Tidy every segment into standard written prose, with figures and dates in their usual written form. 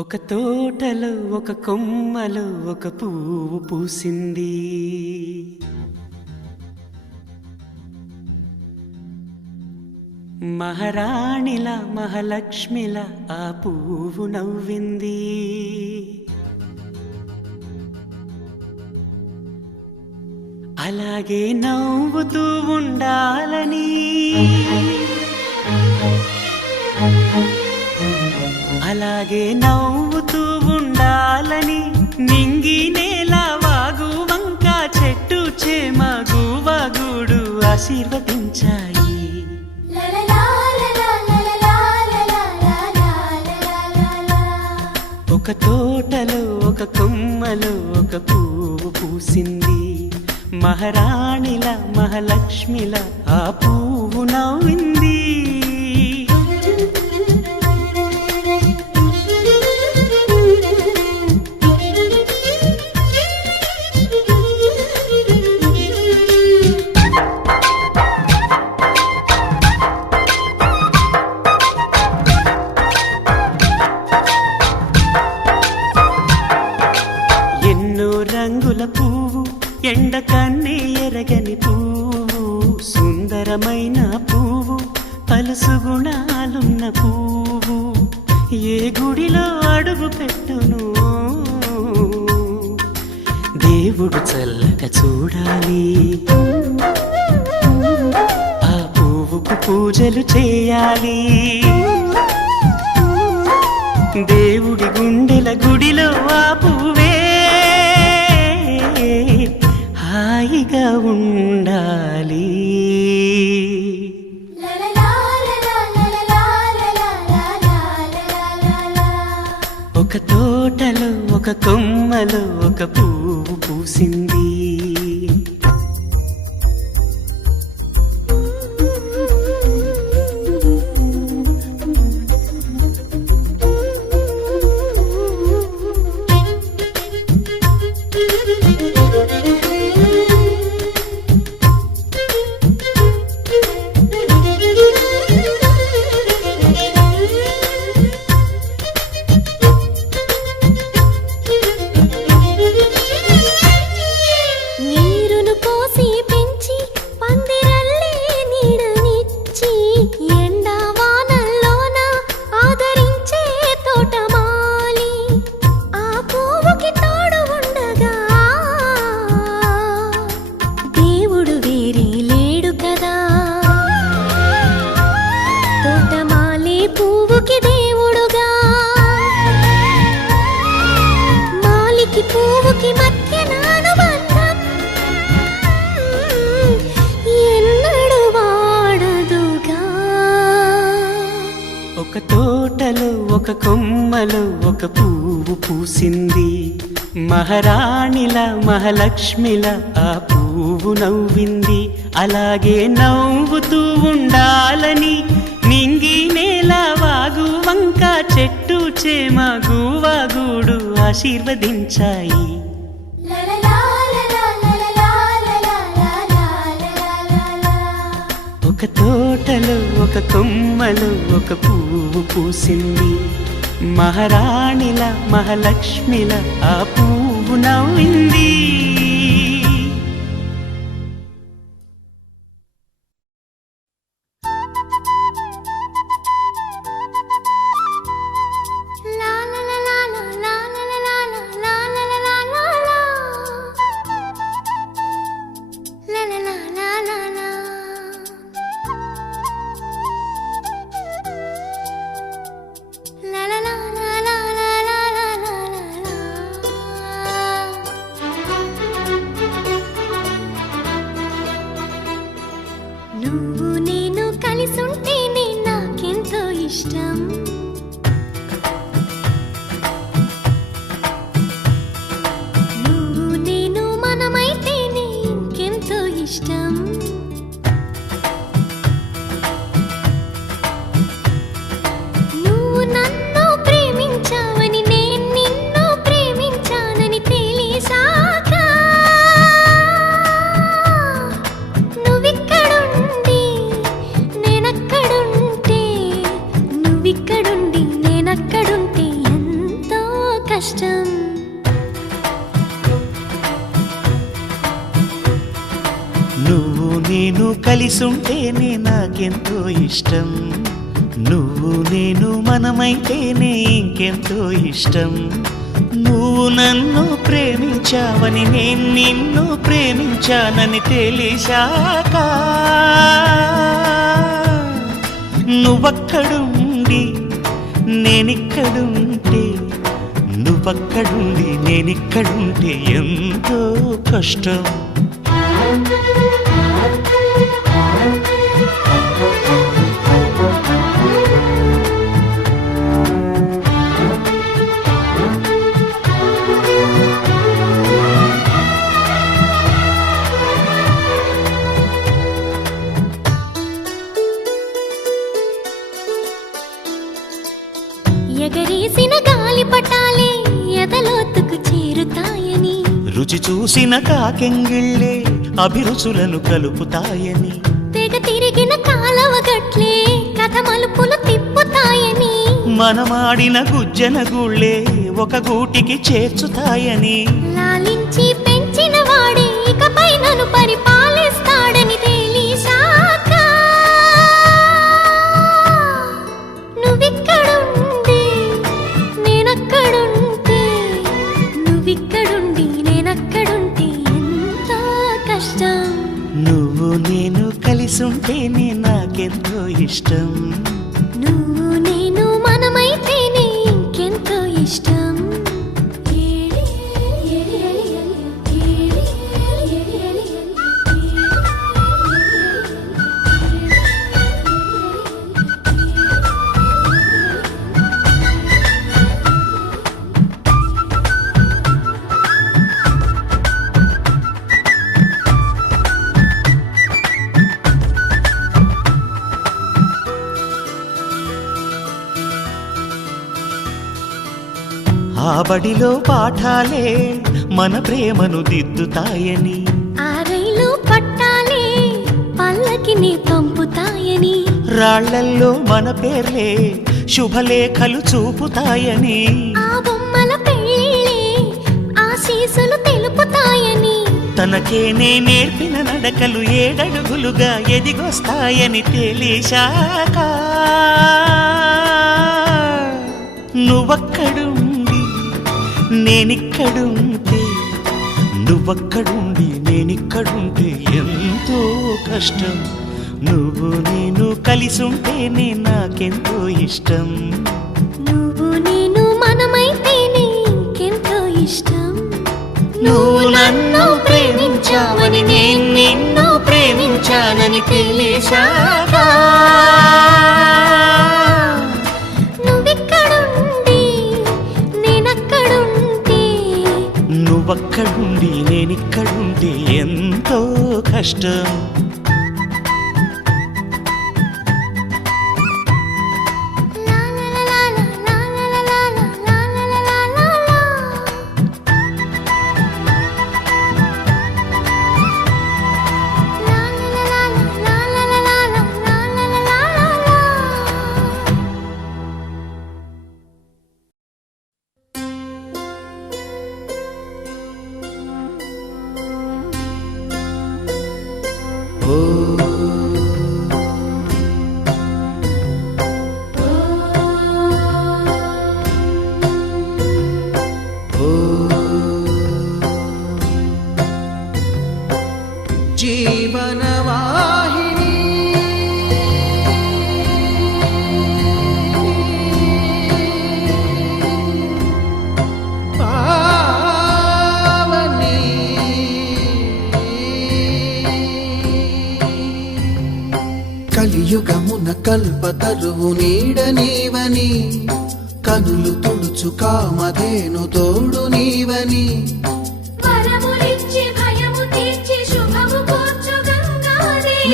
ఒక తోటలో ఒక కొమ్మలో ఒక పువ్వు పూసింది. మహారాణిల మహాలక్ష్మిల ఆ పువ్వు నవ్వింది. అలాగే నవ్వుతూ ఉండాలని, అలాగే నవ్వుతూ ఉండాలని నింగి నేల వాగు వంక చెట్టు చేమ గువగుడు ఆశీర్వదించాయి. ఒక తోటలో ఒక కొమ్మలో ఒక పువ్వు పూసింది. మహారాణిల మహాలక్ష్మిల ఆ పువ్వు నవ్వింది. రంగుల పువ్వు, ఎండ కన్నే ఎరగని పువ్వు, సుందరమైన పువ్వు, పలుసు గుణాలున్న పువ్వు, ఏ గుడిలో అడుగు పెట్టును దేవుడు చల్లగా చూడాలి. ఆ పువ్వుకు పూజలు చేయాలి. దేవుడి గుండెల గుడిలో ఆ పువ్వే హాయిగా ఉండాలి. ఒక తోటలో ఒక కొమ్మలో ఒక పువ్వు పూసింది. ఒక తోటలో ఒక కొమ్మలో ఒక పువ్వు పూసింది. మహారాణిల మహాలక్ష్మిల ఆ పువ్వు నవ్వింది. అలాగే నవ్వుతూ ఉండాలని నింగి నేల వాగు వంక చెట్టు చేమ గువగుడు ఆశీర్వదించాయి. ఒక తోటలో ఒక కొమ్మలో ఒక పువ్వు పూసింది. మహారాణిల మహాలక్ష్మిల ఆ పువ్వు నవ్వింది. కష్టం. నువ్వు నేను కలిసుంటేనే నాకెంతో ఇష్టం, నువ్వు నేను మనమైతేనే ఇంకెంతో ఇష్టం. నువ్వు నన్ను ప్రేమించావని నేను నిన్ను ప్రేమించానని తెలిసాక నువ్వక్కడుండి నేనిక్కడుంటే, నువ్వక్కడుండి నేనిక్కడుంటే ఎంతో కష్టం. ఎగరేసిన గాలి పటాలే ఎదలోతుకు చేరుతాయని, రుచి చూసిన కాకెంగిళ్ళే అభిరుచులను కలుపుతాయని, తెగ తిరిగిన కాలవ గట్లే కథ మలుపులు తిప్పుతాయని, మనమాడిన గుజ్జన గుళ్ళే ఒక గూటికి చేర్చుతాయని, లాలించి పెంచిన వాడే ఇకపై నన్ను పరిపాలిస్తాడని తెలిసాక నువ్విక్కడుండి నేనక్కడుంటే, నువ్విక్కడుండి నేనక్కడుంటే ఎంతో కష్టం. నువ్వు నేను కలిసుంటేనే నాకెంతో ఇష్టం, నువ్వు నేను మనమైతేనే ఇంకెంతో ఇష్టం. ఆ బడిలో పాఠాలే మన ప్రేమను దిద్దుతాయని, ఆ రైలు పట్టాలే పల్లకిని పంపుతాయని, రాళ్లల్లో మన పేర్లే శుభలేఖలు చూపుతాయని, ఆ బొమ్మల పెళ్ళిళ్ళే ఆశీసులు తెలుపుతాయని, తనకేనే నేర్పిన నడకలు ఏడడుగులుగా ఎదిగొస్తాయని తెలిసాక నువ్వక్కడుండి నేనిక్కడుంటే, నువ్వక్కడుండి నేనిక్కడుంటే ఎంతో కష్టం. నువ్వు నేను కలిసుంటేనే నాకెంతో ఇష్టం, నువ్వు నేను మనమైతేనే ఇంకెంతో ఇష్టం. నువ్వు నన్ను ప్రేమించావని నేను నిన్ను ప్రేమించానని తెలిసాక నువ్విక్కడుండి నేనక్కడుంటే, నువ్వక్కడుండి నేనిక్కడుంటే ఎంతో కష్టం. జీవనవాహిని పావని కలియుగమున కల్పతరువు నీడ నీవని, కనులు తుడుచు కామధేను తోడు నీవని,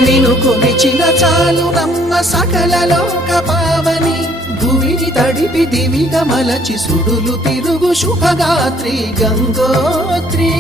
నిన్ను కొలిచిన చాలు నమ్మ సకల లోక పావని, భూమిని తడిపి దివిగా మలచి సుడులు తిరుగు శుభగాత్రి గంగోత్రి.